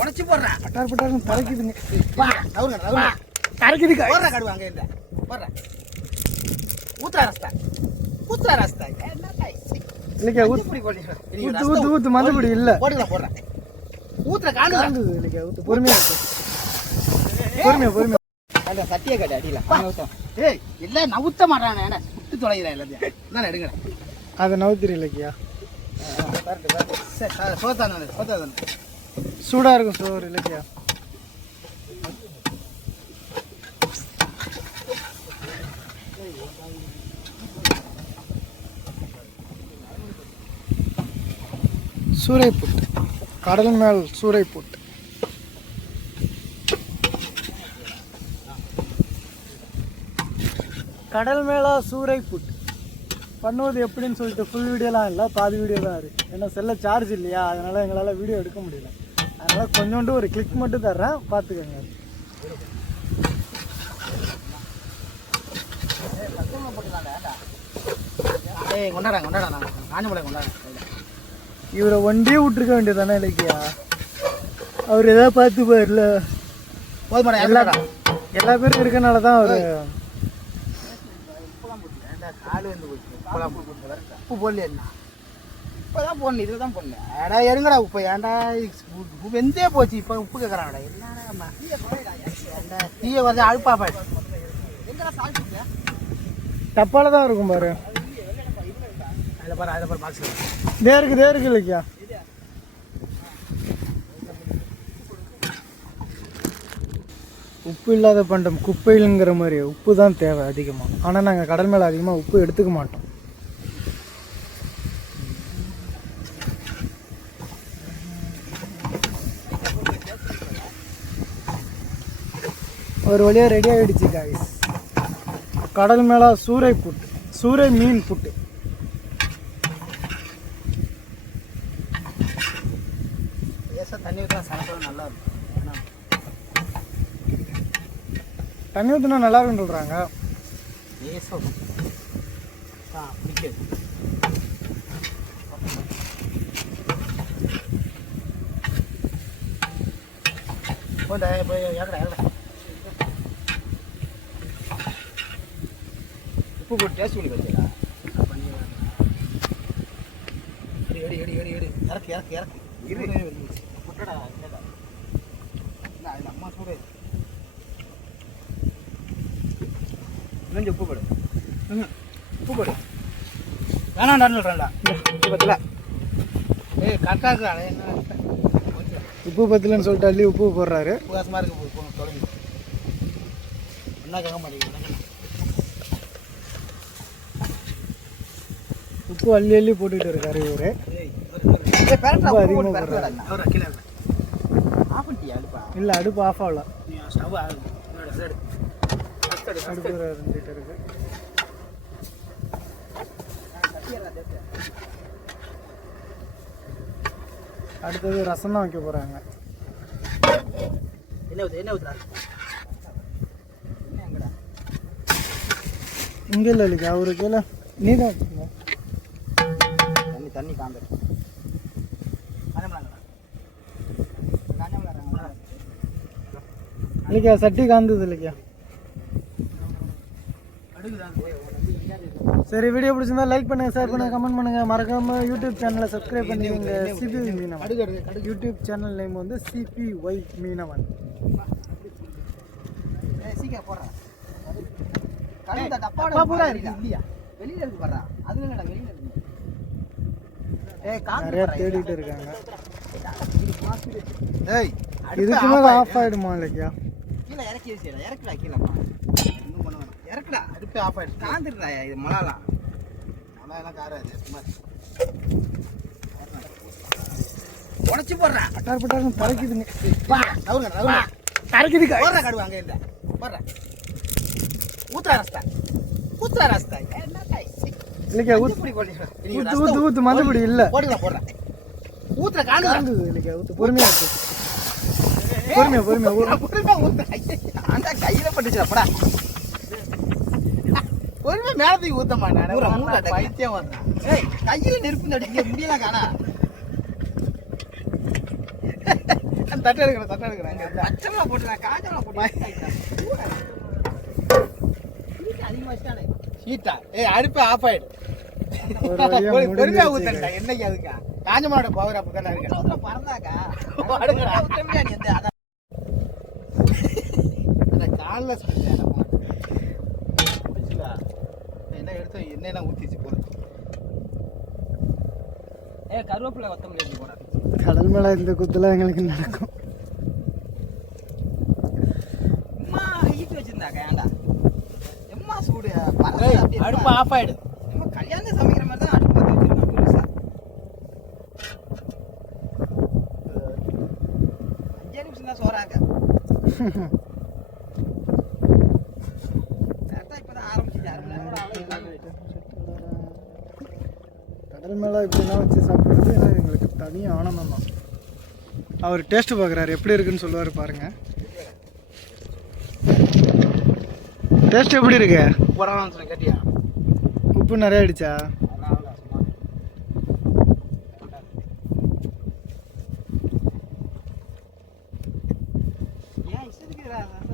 உடச்சு போடுறேன். பட்டார் பட்டார்னு தரைக்குதுங்க. தரைக்குது போடுற கடுவு அங்கே இல்லை போடுறேன். ஊத்துறா ரஸ்தா இல்லைக்கா ஊத்து ஊத்து மந்தபடி இல்லை போடுறேன். ஊத்துற காண்டு இல்லைக்கா ஊத்து பொறுமையா இருக்கு. பொறுமையா அந்த சட்டியை கட்டி அடியில ஏய் எல்லாம் நவுத்த மாட்டானே என்ன சுட்டு தொலைகிறேன் எல்லாத்தையும் தான் எடுங்க. அதை நவுத்திரி இல்லைக்கியா சோத்தான சூடா இருக்கும் சோறு இல்லைக்கியா. சூறைப்புட்டு கடல் மேல் சூறைப்புட்டு. கடல் மேலே சூறைப்புட்டு பண்ணுவது எப்படின்னு சொல்லிட்டு ஃபுல் வீடியோலாம் இல்லை, பாதி வீடியோ தான் இருக்குது. ஏன்னா செல்ல சார்ஜ் இல்லையா, அதனால் எங்களால் வீடியோ எடுக்க முடியல. அதனால் கொஞ்சோண்டு ஒரு கிளிக் மட்டும் தர்றேன், பார்த்துக்கோங்க. இவரை வண்டியே விட்டுருக்க வேண்டியது தானே இல்லைக்கியா. அவர் எதாவது பார்த்து போயிடல. எல்லா பேரும் இருக்கனால தான் அவர் உப்பு போடல. இப்போதான் போடணும், இதில் தான் போடல. ஏடா எருங்கடா உப்பு ஏன்டா உப்பு வெந்தே போச்சு. இப்போ உப்பு கேட்குறாங்கடா என்னடா தீய வந்து அழுப்பா பாடு எங்கடா சாப்பிட்டு டப்பால தான் இருக்கும் பாரு. அதில் பாரு பாக்ஸ் தேர் இருக்கு இல்லைக்கியா. உப்பு இல்லாத பண்டம் குப்பையிலுங்கிற மாதிரி உப்பு தான் தேவை அதிகமாக. ஆனால் நாங்கள் கடல் மேலே அதிகமாக உப்பு எடுத்துக்க மாட்டோம். ஒரு வழியாக ரெடி ஆகிடுச்சு காய்ஸ். கடல் மேலே சூறை புட்டு, சூறை மீன் புட்டு. தண்ணி ஊற்றினா சாப்பிட நல்லா இருக்கும். தண்ணி ஊற்றினா நல்லா இருக்குன்னு சொல்கிறாங்க. உப்பு போட்டு டேஸ்ட் பண்ணி வச்சுடா. இறக்கு முட்டடா அதில் அம்மா சூடு கொஞ்சம் உப்பு போடு. உப்பு போடு வேணாண்டான்னு சொல்கிறேன்டா. உப்பு பத்தல. ஏய் கரெக்டாக இருக்கிறாள் என்ன உப்பு பத்தலன்னு சொல்லிட்டு அள்ளி உப்பு போடுறாரு. உபாசமாக இருக்கு தொடங்கி என்ன கேட்க மாட்டேங்குது. உப்பு அள்ளி போட்டுக்கிட்டு இருக்காரு இவரு. இல்லை அடுப்பு ஆஃப் ஆகல. அடுப்பு இருந்துட்டு இருக்கு. அடுத்தது ரசம் தான் வைக்க போறாங்க. இங்க இல்லை இல்லைக்கா அவரு கீழே நீ தான் வச்சுக்கோங்க. தண்ணி காந்த இல்லைக்கா சட்டி காந்தது இல்லைக்கா. சரி வீடியோ பிடிச்சிருந்தா லைக் பண்ணுங்க, ஷேர் பண்ணுங்க, கமெண்ட் பண்ணுங்க. மறக்காம யூடியூப் சேனலை சப்ஸ்கிரைப் பண்ணிக்கோங்க. சிபி மீனவன் யூடியூப் சேனல் நேம் வந்து CPY மீனவன். நிறைய தேடிட்டு இருக்காங்க. இதுக்கு மேல ஆஃப் ஆயிடுமா இல்லையா? கீழே இறக்கி வச்சுடா. இறக்குடா கீழே இறக்குடா. அடுப்பே ஆஃப் ஆயிடுச்சு. காந்துருடா இது மலாலாம் மலாலாம் காராது சும்மா உடச்சு போடுறேன். பட்டார் பட்டார்னு தரைக்குதுங்க. தரைக்குது போடுற கடுவு அங்கே இருந்தா போடுற. ஊத்துறா ரஸ்தா இல்லைக்கா ஊத்து ஊத்து மந்தபடி இல்லை போடுறேன். ஊத்துற காண்டு இல்லைக்கா ஊத்து பொறுமையா இருக்கு. பொறுமையா ஊத்துற அந்த கையில பட்டுச்சுடா போடா. பொறுமை மேலத்துக்கு ஊத்த மாட்டேன் பைத்தியம் வந்தான். கையில நெருப்பு நடிக்க முடியல காணா. தட்டை எடுக்கிறேன் பச்சைமா போட்டுறேன், காஞ்சமா போட்டு அதிகமா வச்சுட்டானே. ஹீட்டா அடுப்பு ஆஃப் ஆயிடும். ஒரு வழியா பொறுமையா முடிஞ்சிருச்சு. ஊத்தண்டா என்னைக்கு அதுக்கா காஞ்சமானோட பவர் அப்பதானே இருக்கு. பறந்தாக்கா அடுங்கடா. நீ வந்து அதான் அந்த காலில் என்ன எடுத்து என்ன ஊற்றிச்சு போகிறது. கருவேப்பிலை கொத்த முடியாது போட. கடல் மேலே இந்த குத்துலாம் எங்களுக்கு நடக்கும். எம்மா ஹீட் வச்சிருந்தாக்கா ஏன்டா எம்மா சூடு அடுப்பு ஆஃப் ஆயிடும். நம்ம கல்யாணம் சமைக்கிற மாதிரி தான் அடுப்பு பற்ற வச்சிருக்கோம் புதுசா. 5 நிமிஷம் தான் சோறாங்க. கரெக்டாக இப்போ தான் ஆரம்பிச்சிச்சு. 1/2 மணி நேரம் கூட அவ்வளோ இல்லாமல். கடல் மேலே இப்படிலாம் வச்சு சாப்பிட்றது ஏன்னா எங்களுக்கு தனி ஆனந்தம் தான். அவர் டேஸ்ட்டு பார்க்குறாரு, எப்படி இருக்குன்னு சொல்லுவார் பாருங்க. டேஸ்ட் எப்படி இருக்கு? போகிறான்னு சொன்ன கேட்டியா? உப்பு நிறைய ஆயிடுச்சா?